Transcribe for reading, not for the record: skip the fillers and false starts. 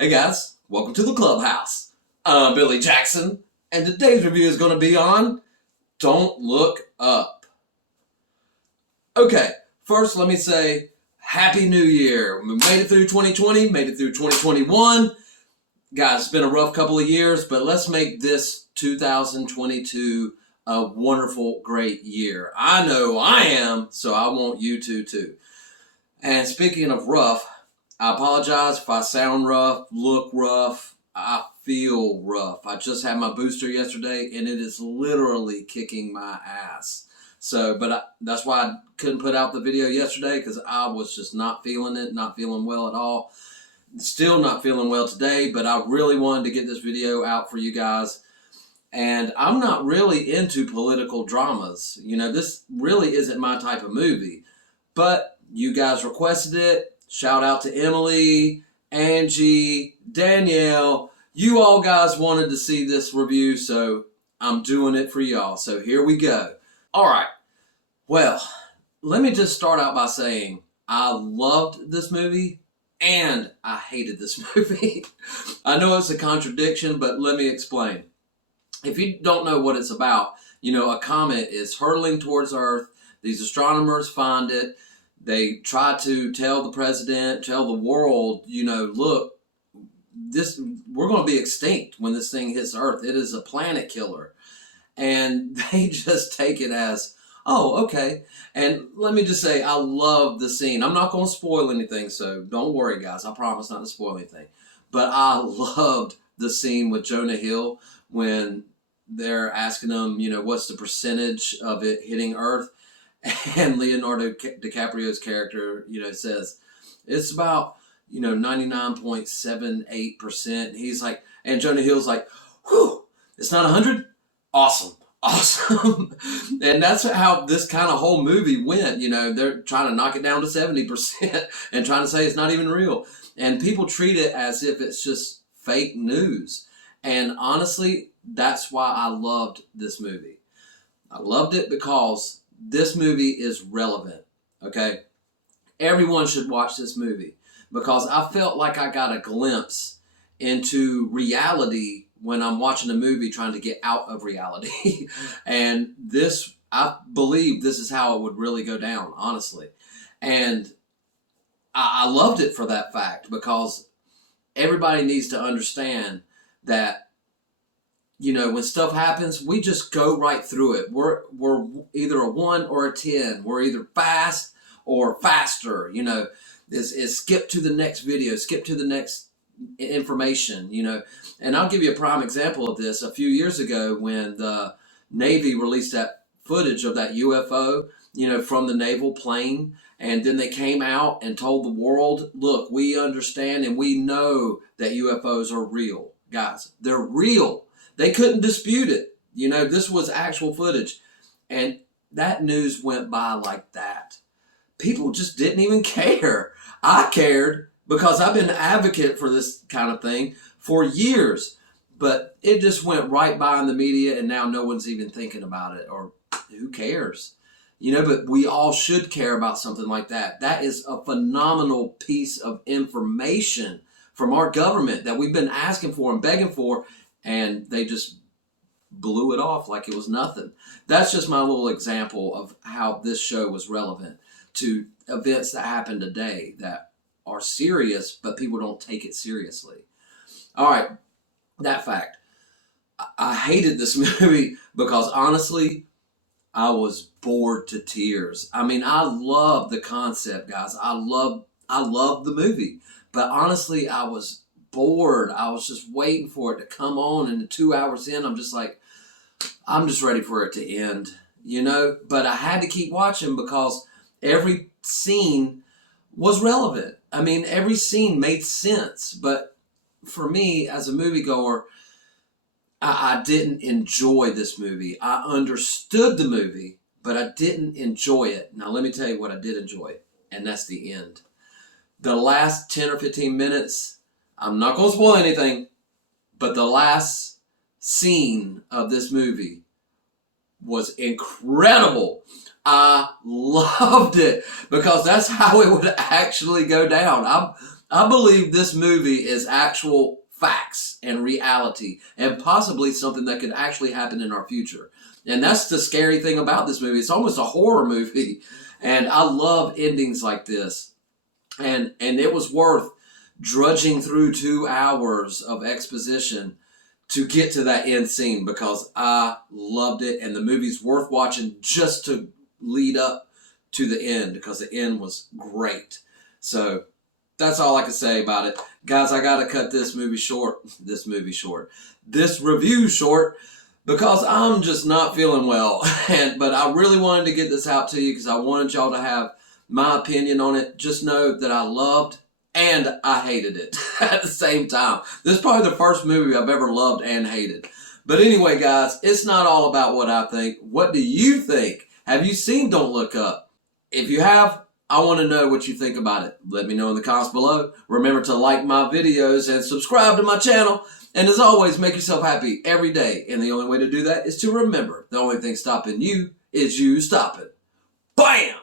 Hey guys, welcome to the clubhouse. I'm Billy Jackson, and today's review is going to be on Don't Look Up. Okay, first let me say Happy New Year. We made it through 2020, made it through 2021. Guys, it's been a rough couple of years, but let's make this 2022 a wonderful, great year. I know I am, so I want you to too. And speaking of rough, I apologize if I sound rough, look rough, I feel rough. I just had my booster yesterday and it is literally kicking my ass. That's why I couldn't put out the video yesterday, because I was just not feeling it, not feeling well at all. Still not feeling well today, but I really wanted to get this video out for you guys. And I'm not really into political dramas. You know, this really isn't my type of movie. But you guys requested it. Shout out to Emily, Angie, Danielle. You all guys wanted to see this review, so I'm doing it for y'all. So here we go. All right. Well, let me just start out by saying I loved this movie and I hated this movie. I know it's a contradiction, but let me explain. If you don't know what it's about, you know, a comet is hurtling towards Earth. These astronomers find it. They try to tell the president, tell the world, you know, look, we're going to be extinct when this thing hits Earth. It is a planet killer. And they just take it as, oh, okay. And let me just say, I love the scene. I'm not going to spoil anything, so don't worry, guys. I promise not to spoil anything. But I loved the scene with Jonah Hill when they're asking him, you know, what's the percentage of it hitting Earth? And Leonardo DiCaprio's character, you know, says it's about, you know, 99.78%. He's like, and Jonah Hill's like, whew, it's not 100? Awesome. Awesome. And that's how this kind of whole movie went. You know, they're trying to knock it down to 70% and trying to say it's not even real. And people treat it as if it's just fake news. And honestly, that's why I loved this movie. I loved it because this movie is relevant, okay? Everyone should watch this movie because I felt like I got a glimpse into reality when I'm watching a movie trying to get out of reality. And this, I believe this is how it would really go down, honestly. And I loved it for that fact, because everybody needs to understand that, you know, when stuff happens, we just go right through it. We're either a 1 or a 10. We're either fast or faster. You know, is skip to the next video, skip to the next information, you know. And I'll give you a prime example of this. A few years ago when the Navy released that footage of that UFO, you know, from the naval plane, and then they came out and told the world, look, we understand and we know that UFOs are real. Guys, they're real. They couldn't dispute it. You know, this was actual footage. And that news went by like that. People just didn't even care. I cared because I've been an advocate for this kind of thing for years. But it just went right by in the media, and now no one's even thinking about it, or who cares? You know, but we all should care about something like that. That is a phenomenal piece of information from our government that we've been asking for and begging for, and they just blew it off like it was nothing. That's just my little example of how this show was relevant to events that happen today that are serious, but people don't take it seriously. All right, that fact. I hated this movie because honestly, I was bored to tears. I mean, I love the concept, guys. I love the movie, but honestly, I was bored. I was just waiting for it to come on, and 2 hours in, I'm just like, I'm just ready for it to end, you know? But I had to keep watching because every scene was relevant. I mean, every scene made sense. But for me, as a moviegoer, I didn't enjoy this movie. I understood the movie, but I didn't enjoy it. Now, let me tell you what I did enjoy, and that's the end. The last 10 or 15 minutes, I'm not going to spoil anything, but the last scene of this movie was incredible. I loved it because that's how it would actually go down. I believe this movie is actual facts and reality and possibly something that could actually happen in our future. And that's the scary thing about this movie. It's almost a horror movie. And I love endings like this. And it was worth drudging through 2 hours of exposition to get to that end scene because I loved it. And the movie's worth watching just to lead up to the end because the end was great. So that's all I can say about it. Guys, I got to cut this review short, because I'm just not feeling well. But I really wanted to get this out to you because I wanted y'all to have my opinion on it. Just know that I loved and I hated it at the same time. This is probably the first movie I've ever loved and hated. But anyway, guys, it's not all about what I think. What do you think? Have you seen Don't Look Up? If you have, I want to know what you think about it. Let me know in the comments below. Remember to like my videos and subscribe to my channel. And as always, make yourself happy every day. And the only way to do that is to remember the only thing stopping you is you stopping. Bam!